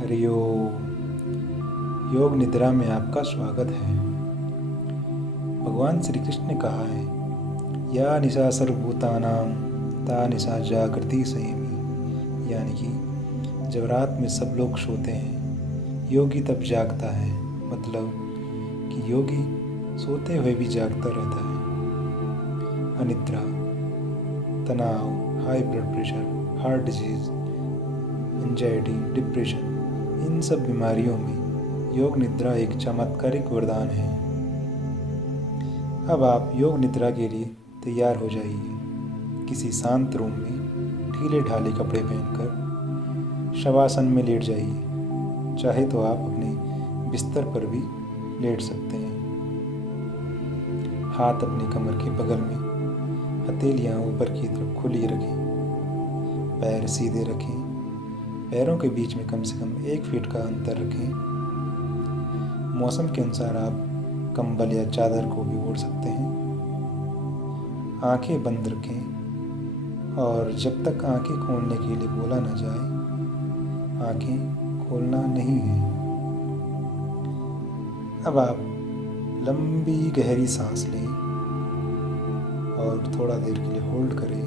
हरिओम। योग निद्रा में आपका स्वागत है। भगवान श्री कृष्ण ने कहा है, या निशा सर्वभूतानां ता निशा जागृति संयमी, यानी कि जब रात में सब लोग सोते हैं योगी तब जागता है। मतलब कि योगी सोते हुए भी जागता रहता है। अनिद्रा, तनाव, high blood pressure, heart disease, anxiety, depression, इन सब बीमारियों में योग निद्रा एक चमत्कारिक वरदान है। अब आप योग निद्रा के लिए तैयार हो जाइए। किसी शांत रूम में ढीले ढाले कपड़े पहनकर शवासन में लेट जाइए। चाहे तो आप अपने बिस्तर पर भी लेट सकते हैं। हाथ अपनी कमर के बगल में, हथेलियां ऊपर की तरफ खुली रखें। पैर सीधे रखें। पैरों के बीच में कम से कम 1 फीट का अंतर रखें। मौसम के अनुसार आप कंबल या चादर को भी ओढ़ सकते हैं। आंखें बंद रखें और जब तक आंखें खोलने के लिए बोला न जाए, आंखें खोलना नहीं है। अब आप लंबी गहरी सांस लें और थोड़ा देर के लिए होल्ड करें।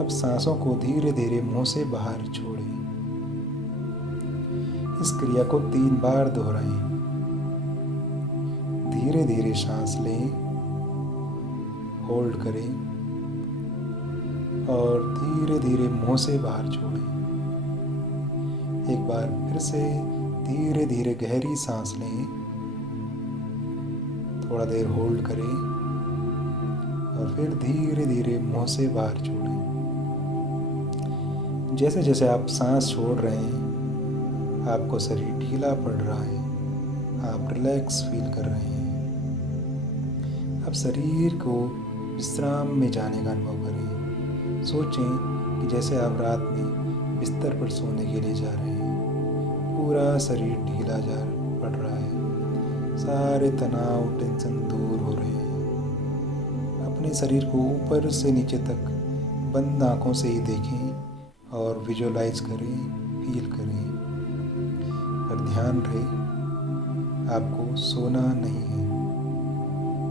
अब सांसों को धीरे धीरे मुंह से बाहर छोड़ें। इस क्रिया को 3 बार दोहराएं। धीरे धीरे सांस लें, होल्ड करें और धीरे धीरे मुंह से बाहर छोड़ें। एक बार फिर से धीरे धीरे गहरी सांस लें, थोड़ा देर होल्ड करें और फिर धीरे धीरे मुंह से बाहर छोड़ें। जैसे जैसे आप सांस छोड़ रहे हैं, आपको शरीर ढीला पड़ रहा है, आप रिलैक्स फील कर रहे हैं। अब शरीर को विश्राम में जाने का अनुभव करें। सोचें कि जैसे आप रात में बिस्तर पर सोने के लिए जा रहे हैं। पूरा शरीर ढीला जा पड़ रहा है, सारे तनाव टेंशन दूर हो रहे हैं। अपने शरीर को ऊपर से नीचे तक बंद आँखों से ही देखें और विजुअलाइज करें, फील करें। पर ध्यान रहे, आपको सोना नहीं है।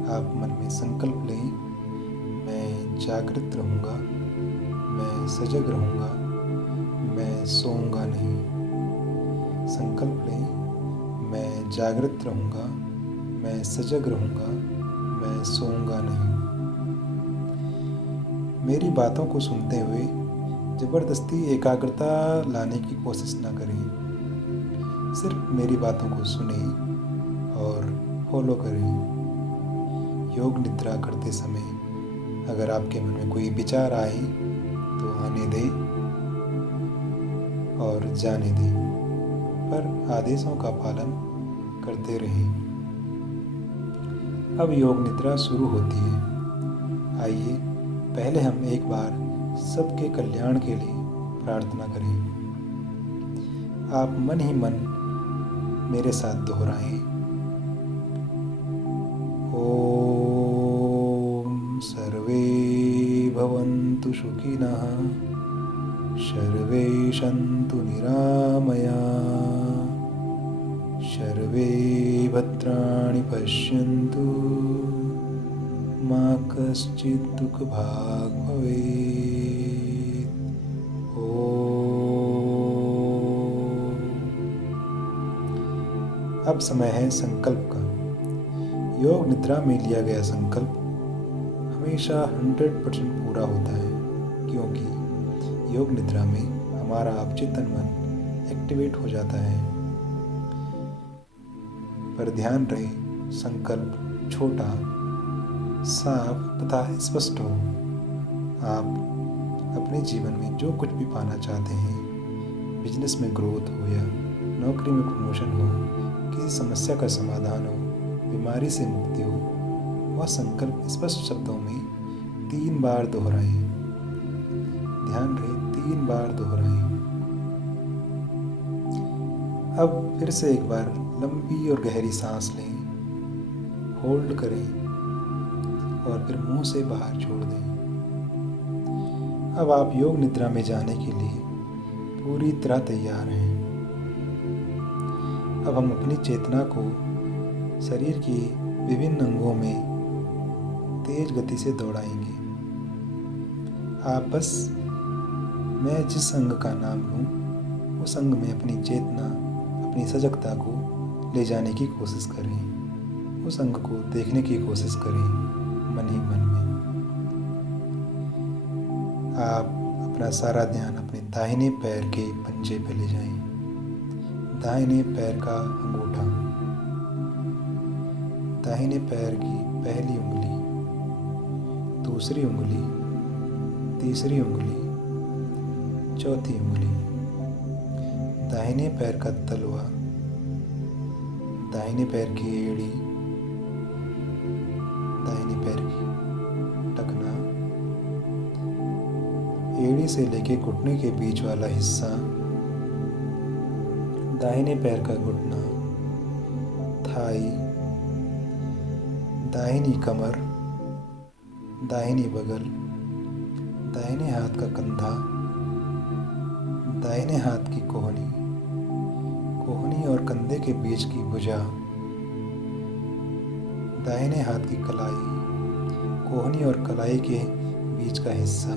आप मन में संकल्प लें, मैं जागृत रहूँगा, मैं सजग रहूँगा, मैं सोऊंगा नहीं। संकल्प लें, मैं जागृत रहूँगा, मैं सजग रहूँगा, मैं सोऊंगा नहीं। मेरी बातों को सुनते हुए ज़बरदस्ती एकाग्रता लाने की कोशिश न करें। सिर्फ मेरी बातों को सुनें और फॉलो करें। योग निद्रा करते समय अगर आपके मन में कोई विचार आए तो आने दें और जाने दें, पर आदेशों का पालन करते रहें। अब योग निद्रा शुरू होती है। आइए पहले हम एक बार सबके कल्याण के लिए प्रार्थना करें। आप मन ही मन मेरे साथ दोहराएं। ओम सर्वे भवन्तु सुखिनः, सर्वे सन्तु निरामया, सर्वे भद्राणि पश्यन्तु, मा कश्चित् दुःखभाग् भवेत्। अब समय है संकल्प का। योग निद्रा में लिया गया संकल्प हमेशा 100% पूरा होता है, क्योंकि योग निद्रा में हमारा अवचेतन मन एक्टिवेट हो जाता है। पर ध्यान रहे, संकल्प छोटा, साफ तथा स्पष्ट हो। आप अपने जीवन में जो कुछ भी पाना चाहते हैं, बिजनेस में ग्रोथ हो या नौकरी में प्रमोशन हो, किसी समस्या का समाधान हो, बीमारी से मुक्ति हो, वह संकल्प स्पष्ट शब्दों में 3 बार दोहराएं। ध्यान रहे, 3 बार दोहराएं। अब फिर से एक बार लंबी और गहरी सांस लें, होल्ड करें और फिर मुंह से बाहर छोड़ दें। अब आप योग निद्रा में जाने के लिए पूरी तरह तैयार हैं। अब हम अपनी चेतना को शरीर की विभिन्न अंगों में तेज गति से दौड़ाएंगे। आप बस मैं जिस अंग का नाम लूँ उस अंग में अपनी चेतना, अपनी सजगता को ले जाने की कोशिश करें। उस अंग को देखने की कोशिश करें मन ही मन में। आप अपना सारा ध्यान अपने दाहिने पैर के पंजे पे ले जाएं। दाहिने पैर का अंगूठा, दाहिने पैर की पहली उंगली, दूसरी उंगली, तीसरी उंगली, चौथी उंगली, दाहिने पैर का तलवा, दाहिने पैर की एड़ी, दाहिने पैर की टखना, एड़ी से लेके घुटने के बीच वाला हिस्सा, दाहिने पैर का घुटना, थाई, दाहिनी कमर, दाहिनी बगल, दाहिने हाथ का कंधा, दाहिने हाथ की कोहनी, कोहनी और कंधे के बीच की भुजा, दाहिने हाथ की कलाई, कोहनी और कलाई के बीच का हिस्सा,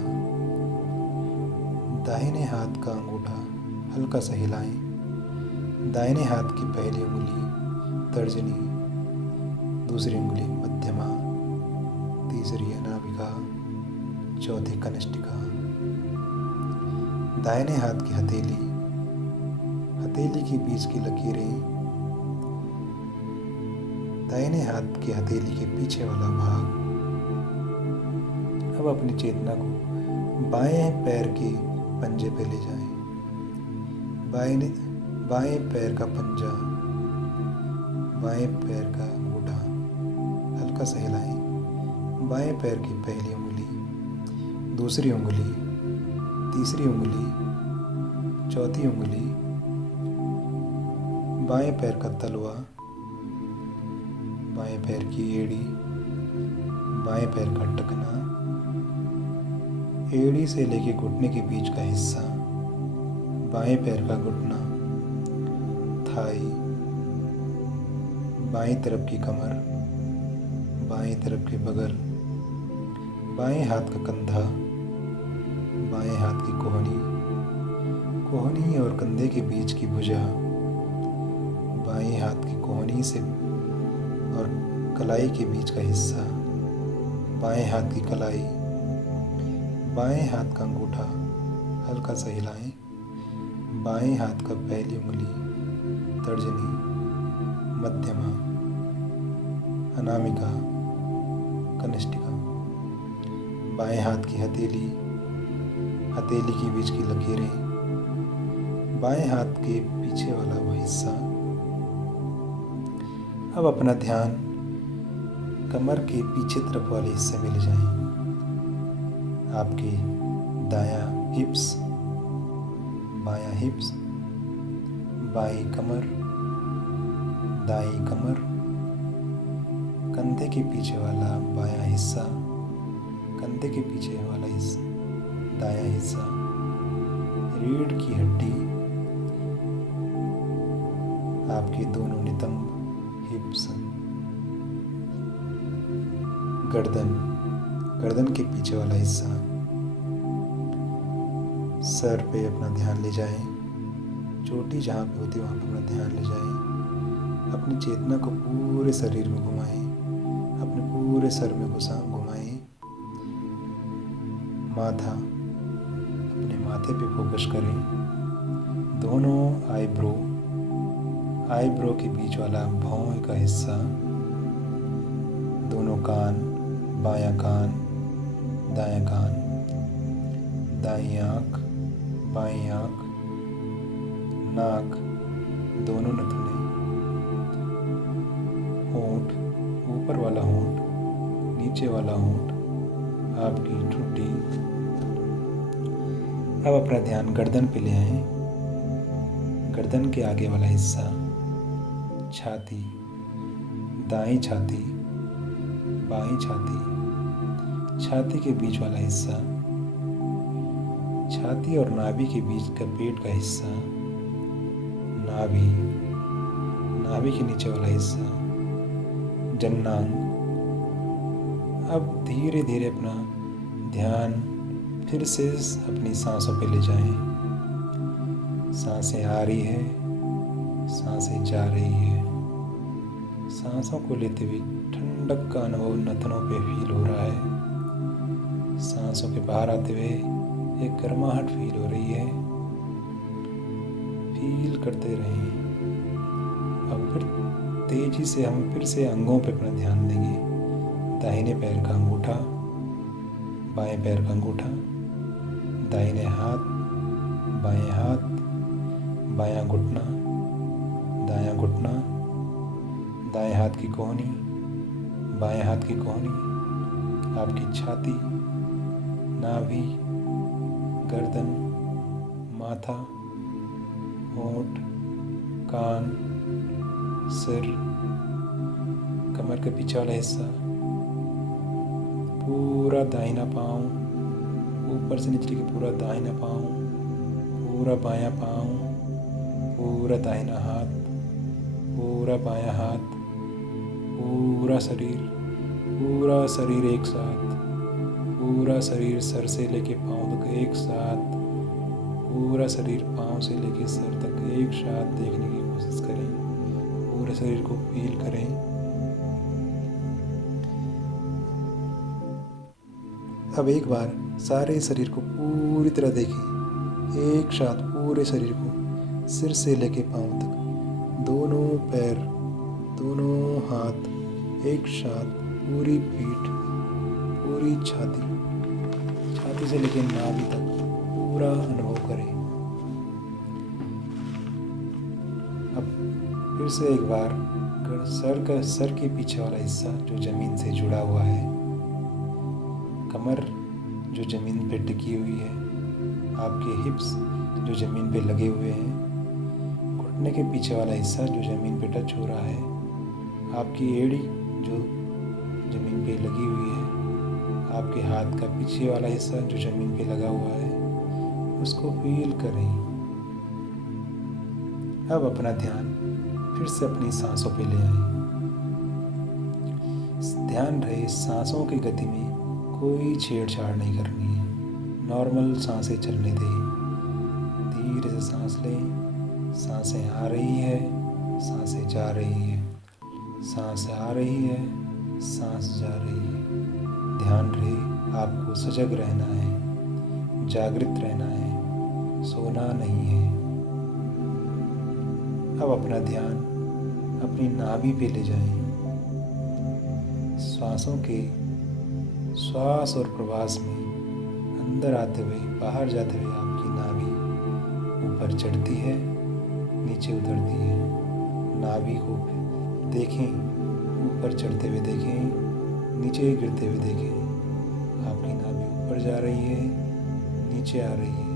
दाहिने हाथ का अंगूठा हल्का सा हिलाएं, दाहिने हाथ की पहली उंगली तर्जनी, दूसरी उंगली मध्यमा, तीसरी अनामिका, चौथी कनिष्ठिका, दाहिने हाथ की हथेली, हथेली के बीच की लकीरें, दाहिने हाथ की हथेली के पीछे वाला भाग। अब अपनी चेतना को बाएं पैर के पंजे पे ले जाएं। बाएं पैर का पंजा, बाएं पैर का अंगूठा हल्का सा हिलाएं, बाएं पैर की पहली उंगली, दूसरी उंगली, तीसरी उंगली, चौथी उंगली, बाएं पैर का तलवा, बाएं पैर की एड़ी, बाएं पैर का टखना, एड़ी से लेके घुटने के बीच का हिस्सा, बाएं पैर का घुटना, थाई, बाएं तरफ की कमर, बाएं तरफ की बगल, बाएं हाथ का कंधा, बाएं हाथ की कोहनी, कोहनी और कंधे के बीच की भुजा, बाएं हाथ की कोहनी से और कलाई के बीच का हिस्सा, बाएं हाथ की कलाई, बाएं हाथ का अंगूठा हल्का सा हिलाएं, बाएं हाथ का पहली उंगली तर्जनी, मध्यमा, अनामिका, कनिष्ठिका, बाएं हाथ की हथेली, हथेली के बीच की लकीरें, बाएं हाथ के पीछे वाला वह हिस्सा। अब अपना ध्यान कमर के पीछे तरफ वाले हिस्से में ले जाएं। आपके दायां हिप्स, बायां हिप्स, बाईं कमर, दाईं कमर, कंधे के पीछे वाला बायां हिस्सा, कंधे के पीछे वाला हिस्सा, दायां हिस्सा, रीढ़ की हड्डी, आपके दोनों नितंब, हिप्स, गर्दन के पीछे वाला हिस्सा। सर पे अपना ध्यान ले जाएं, चोटी जहाँ पे होती है वहाँ पे अपना ध्यान ले जाएं। अपनी चेतना को पूरे शरीर में घुमाएं, अपने पूरे सर में घुमाएं। माथा, अपने माथे पे फोकस करें। दोनों आईब्रो के बीच वाला भौं का हिस्सा, दोनों कान, बायां कान, दायां कान, दाईं आँख, बाईं आँख, नाक, दोनों नथुने, होंठ, ऊपर वाला होंठ, नीचे वाला होंठ, आपकी ठुड्डी। अब अपना ध्यान गर्दन पे ले आएं। गर्दन के आगे वाला हिस्सा, छाती, दाईं छाती, बाईं छाती, छाती के बीच वाला हिस्सा, छाती और नाभि के बीच का पेट का हिस्सा, नाभि, नाभि के नीचे वाला हिस्सा, जन्नांग। अब धीरे धीरे अपना ध्यान फिर से अपनी सांसों पे ले जाएं। सांसें आ रही है, सांसें जा रही है। सांसों को लेते हुए ठंडक का अनुभव नथनों पे फील हो रहा है। सांसों के बाहर आते हुए एक गर्माहट फील हो रही है। फील करते रहें। अब फिर तेजी से हम फिर से अंगों पे अपना ध्यान देंगे। दाहिने पैर का अंगूठा, बाएं पैर का अंगूठा, दाहिने हाथ, बाएं हाथ, बायां घुटना, दायां घुटना, दाएं हाथ की कोहनी, बाएं हाथ की कोहनी, आपकी छाती, नाभि, गर्दन, माथा, होंठ, कान, सिर, कमर का पीछे वाला हिस्सा, पूरा दाहिना पाँव, ऊपर से नीचे के पूरा दाहिना पाँव, पूरा बायां पाँव, पूरा दाहिना हाथ, पूरा बायां हाथ, पूरा शरीर एक साथ, पूरा शरीर सर से लेके पाँव तक एक साथ, पूरा शरीर पाँव से लेके सर तक एक साथ देखने की कोशिश करें। पूरे शरीर को फील करें। अब एक बार सारे शरीर को पूरी तरह देखें, एक साथ पूरे शरीर को, सिर से लेके पाँव तक, दोनों पैर, दोनों हाथ एक साथ, पूरी पीठ, पूरी छाती से लेके नाभि तक पूरा अनुभव करें। अब फिर से एक बार सर के पीछे वाला हिस्सा जो ज़मीन से जुड़ा हुआ है, कमर जो ज़मीन पे टिकी हुई है, आपके हिप्स जो ज़मीन पे लगे हुए हैं, घुटने के पीछे वाला हिस्सा जो ज़मीन पे टच हो रहा है, आपकी एड़ी जो ज़मीन पे लगी हुई है, आपके हाथ का पीछे वाला हिस्सा जो ज़मीन पे लगा हुआ है, उसको फील करें। अब अपना ध्यान फिर से अपनी सांसों पे ले आएं। ध्यान रहे सांसों की गति में कोई छेड़छाड़ नहीं करनी है। नॉर्मल सांसें चलने दें। धीरे से सांस लें। सांसें आ रही है, सांसें जा रही है, सांस आ रही है, सांस जा रही है। ध्यान रहे आपको सजग रहना है, जागृत रहना है, सोना नहीं है। अब अपना ध्यान अपनी नाभि पे ले जाएं। श्वासों के श्वास और प्रवास में अंदर आते हुए बाहर जाते हुए आपकी नाभि ऊपर चढ़ती है, नीचे उतरती है। नाभि को देखें, ऊपर चढ़ते हुए देखें, नीचे गिरते हुए देखें। आपकी नाभि ऊपर जा रही है, नीचे आ रही है।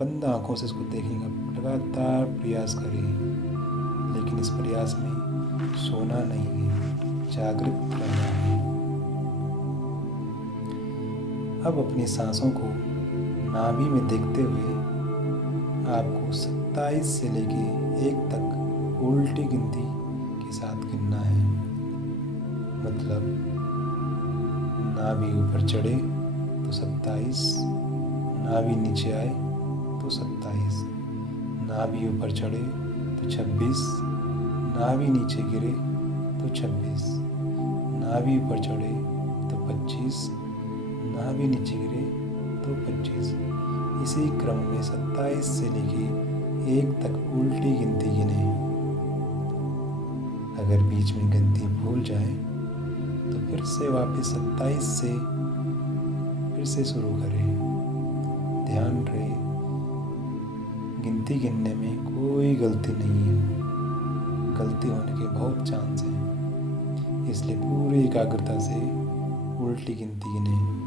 बंद आँखों से इसको देखेंगे। लगातार प्रयास करिए, लेकिन इस प्रयास में सोना नहीं है, जागृत रहना है। अब अपनी सांसों को नाभि में देखते हुए आपको 27 से लेके 1 तक उल्टी गिनती के साथ गिनना है। मतलब नाभि ऊपर चढ़े तो 27, नाभि नीचे आए तो 27, नाभि ऊपर चढ़े तो 26, नाभि नीचे गिरे तो 26, नाभि ऊपर चढ़े तो 25, नाभि नीचे गिरे तो 25। इसी क्रम में 27 से लेके 1 तक उल्टी गिनती गिने। अगर बीच में गिनती भूल जाए तो फिर से वापस 27 से फिर से शुरू करें। ध्यान रहे गिनती गिनने में कोई गलती नहीं है, गलती होने के बहुत चांस हैं, इसलिए पूरी एकाग्रता से उल्टी गिनती गिने।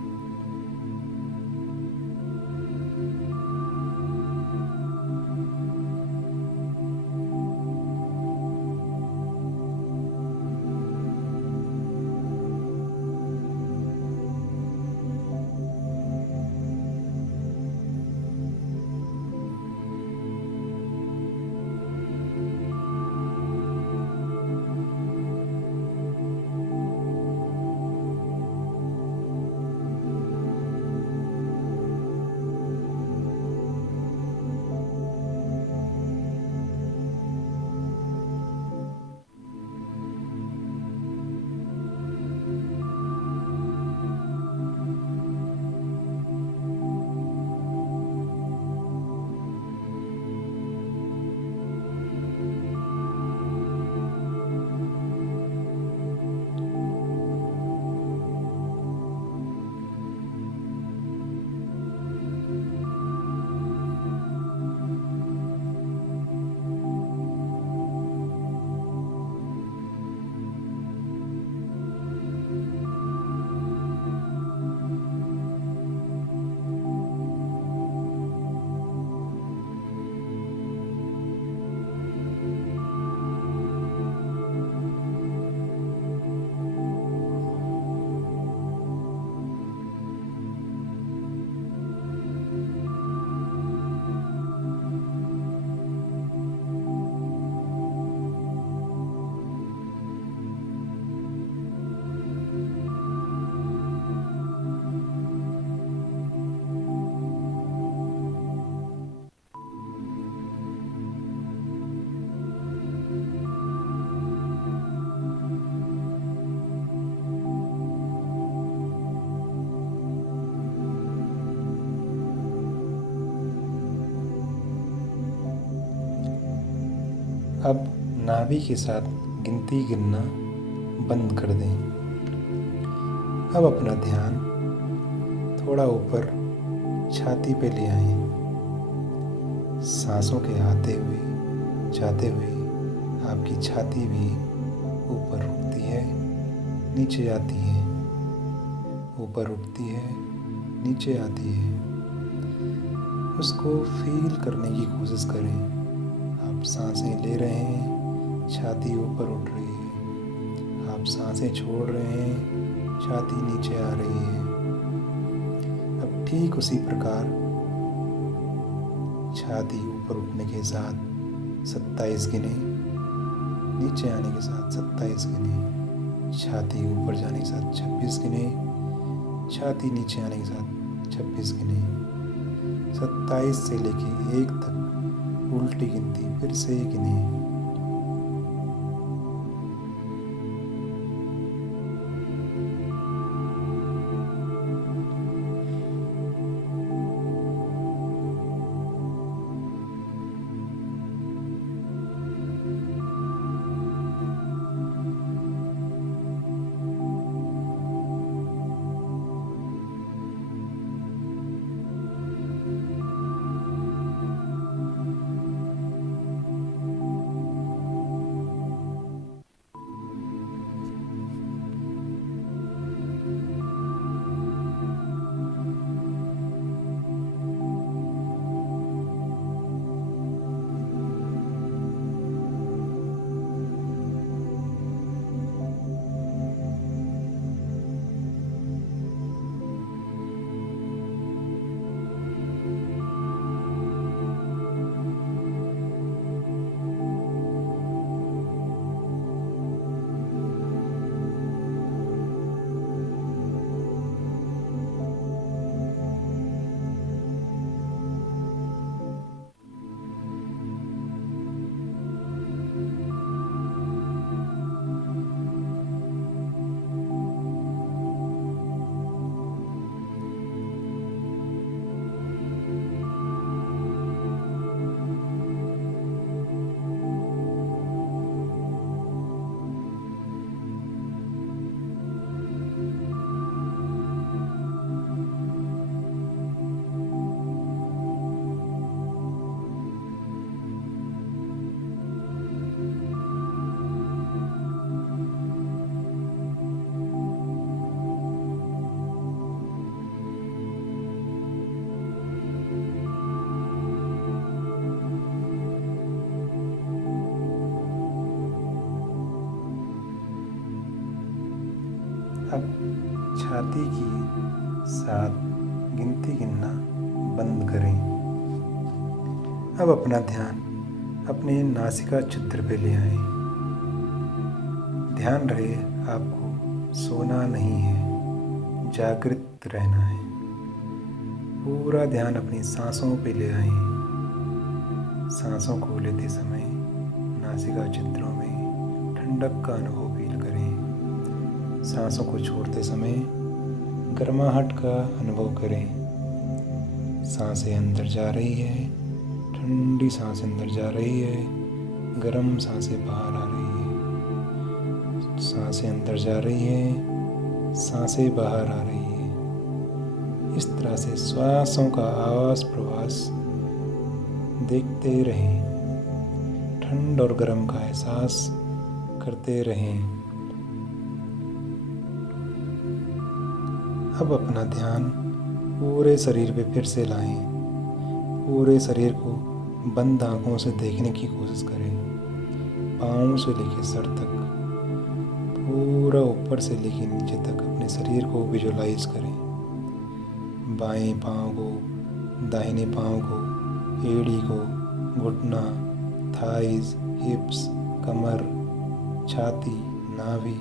अब नाभि के साथ गिनती गिनना बंद कर दें। अब अपना ध्यान थोड़ा ऊपर छाती पे ले आएं। सांसों के आते हुए जाते हुए आपकी छाती भी ऊपर उठती है, नीचे आती है, ऊपर उठती है, नीचे आती है। उसको फील करने की कोशिश करें। आप सांसें ले रहे हैं, छाती ऊपर उठ रही है। आप सांसें छोड़ रहे हैं, छाती नीचे आ रही है। अब ठीक उसी प्रकार छाती ऊपर उठने के साथ 27 गिने, नीचे आने के साथ 27 गिने, छाती ऊपर जाने के साथ 26 गिने, छाती नीचे आने के साथ 26 गिने। 27 से लेके 1 तक उल्टी गिनती फिर से गिने। अब छाती की साथ गिनती गिनना बंद करें। अब अपना ध्यान अपने नासिका छिद्र पे ले आएं। ध्यान रहे आपको सोना नहीं है, जागृत रहना है। पूरा ध्यान अपनी सांसों पे ले आएं। सांसों को लेते समय नासिका छिद्रों में ठंडक का अनुभव फील करें। सांसों को छोड़ते समय गर्माहट का अनुभव करें। सांसें अंदर जा रही है, ठंडी सांस अंदर जा रही है, गर्म सांसें बाहर आ रही है। सांसें अंदर जा रही है, सांसें बाहर आ रही है। इस तरह से श्वासों का आवास प्रवास देखते रहें। ठंड और गर्म का एहसास करते रहें। अब अपना ध्यान पूरे शरीर पे फिर से लाएं। पूरे शरीर को बंद आँखों से देखने की कोशिश करें। पाँव से लेकर सर तक, पूरा ऊपर से लेकर नीचे तक अपने शरीर को विजुलाइज करें। बाएं पाँव को, दाहिने पाँव को, एड़ी को, घुटना, थाइज, हिप्स, कमर, छाती, नाभि,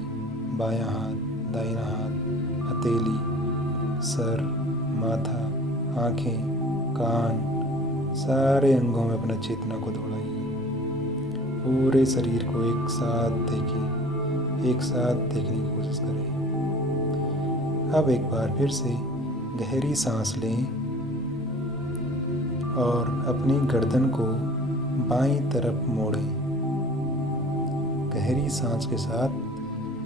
बायां हाथ, दाहिना हाथ, हथेली, सर, माथा, आँखें, कान, सारे अंगों में अपना चेतना को दौड़ाइए। पूरे शरीर को एक साथ देखिए, एक साथ देखने की कोशिश करें। अब एक बार फिर से गहरी सांस लें और अपनी गर्दन को बाईं तरफ मोड़ें। गहरी सांस के साथ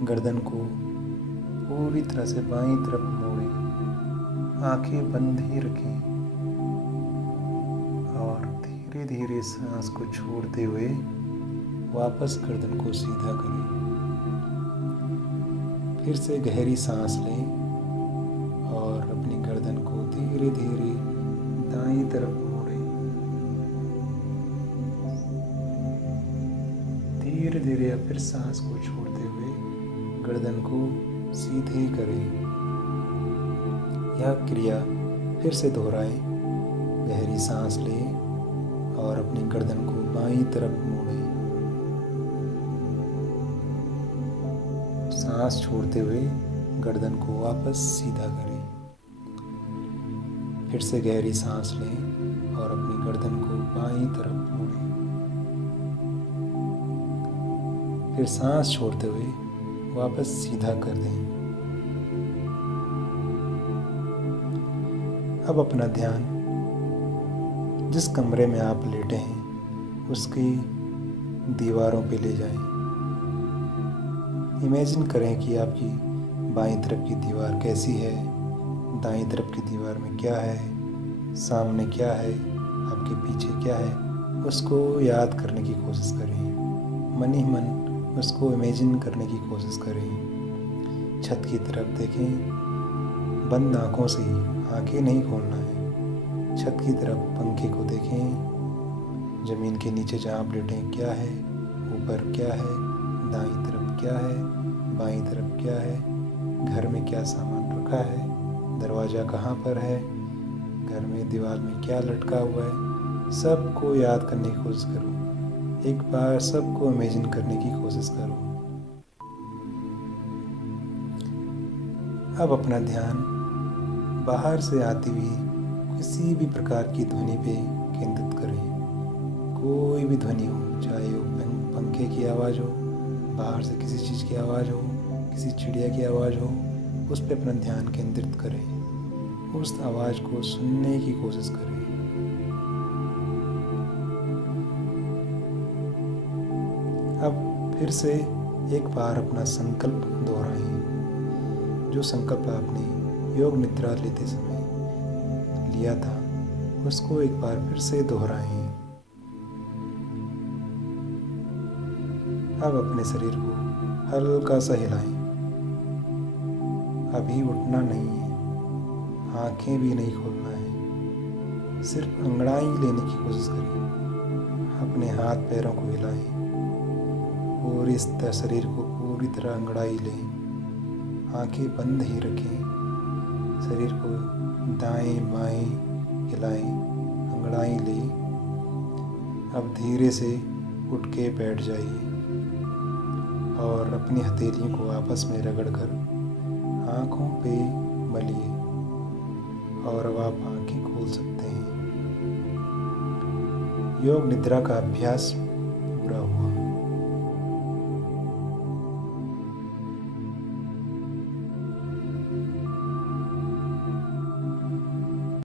गर्दन को पूरी तरह से बाईं तरफ मोड़ें, आंखें बंद ही रखें और धीरे धीरे सांस को छोड़ते हुए वापस गर्दन को सीधा करें। फिर से गहरी सांस लें और अपनी गर्दन को धीरे धीरे दाईं तरफ मोड़ें। धीरे धीरे फिर सांस को छोड़ते हुए गर्दन को सीधे करें। यह क्रिया फिर से दोहराएं। गहरी सांस लें और अपनी गर्दन को बाईं तरफ मोड़ें। सांस छोड़ते हुए गर्दन को वापस सीधा करें। फिर से गहरी सांस लें और अपनी गर्दन को बाईं तरफ मोड़ें। फिर सांस छोड़ते हुए वापस सीधा कर दें। अब अपना ध्यान जिस कमरे में आप लेटे हैं उसकी दीवारों पे ले जाएं। इमेजिन करें कि आपकी बाईं तरफ की दीवार कैसी है, दाईं तरफ की दीवार में क्या है, सामने क्या है, आपके पीछे क्या है, उसको याद करने की कोशिश करें। मन ही मन उसको इमेजिन करने की कोशिश करें। छत की तरफ देखें, बंद आँखों से ही, आँखें नहीं खोलना है। छत की तरफ पंखे को देखें, ज़मीन के नीचे जहाँ आप लेटे हैं क्या है, ऊपर क्या है, दाईं तरफ क्या है, बाईं तरफ क्या है, घर में क्या सामान रखा है, दरवाज़ा कहाँ पर है, घर में दीवार में क्या लटका हुआ है, सबको याद करने की कोशिश करो। एक बार सबको इमेजिन करने की कोशिश करो। अब अपना ध्यान बाहर से आती हुई किसी भी प्रकार की ध्वनि पे केंद्रित करें। कोई भी ध्वनि हो, चाहे वो पंखे की आवाज़ हो, बाहर से किसी चीज़ की आवाज़ हो, किसी चिड़िया की आवाज़ हो, उस पर अपना ध्यान केंद्रित करें। उस आवाज़ को सुनने की कोशिश करें। अब फिर से एक बार अपना संकल्प दोहराएं। जो संकल्प आपने योग निद्रा लेते समय लिया था उसको एक बार फिर से दोहराएं। अब अपने शरीर को हल्का सा हिलाएं। अभी उठना नहीं है, आंखें भी नहीं खोलना है, सिर्फ अंगड़ाई लेने की कोशिश करें। अपने हाथ पैरों को हिलाएं, पूरी शरीर को पूरी तरह अंगड़ाई लें। आंखें बंद ही रखें, शरीर को दाएं बाएं हिलाएं, अंगड़ाई लें। अब धीरे से उठ के बैठ जाइए और अपनी हथेलियों को आपस में रगड़कर आँखों पे मलिए और अब आप आँखें खोल सकते हैं। योग निद्रा का अभ्यास पूरा हुआ।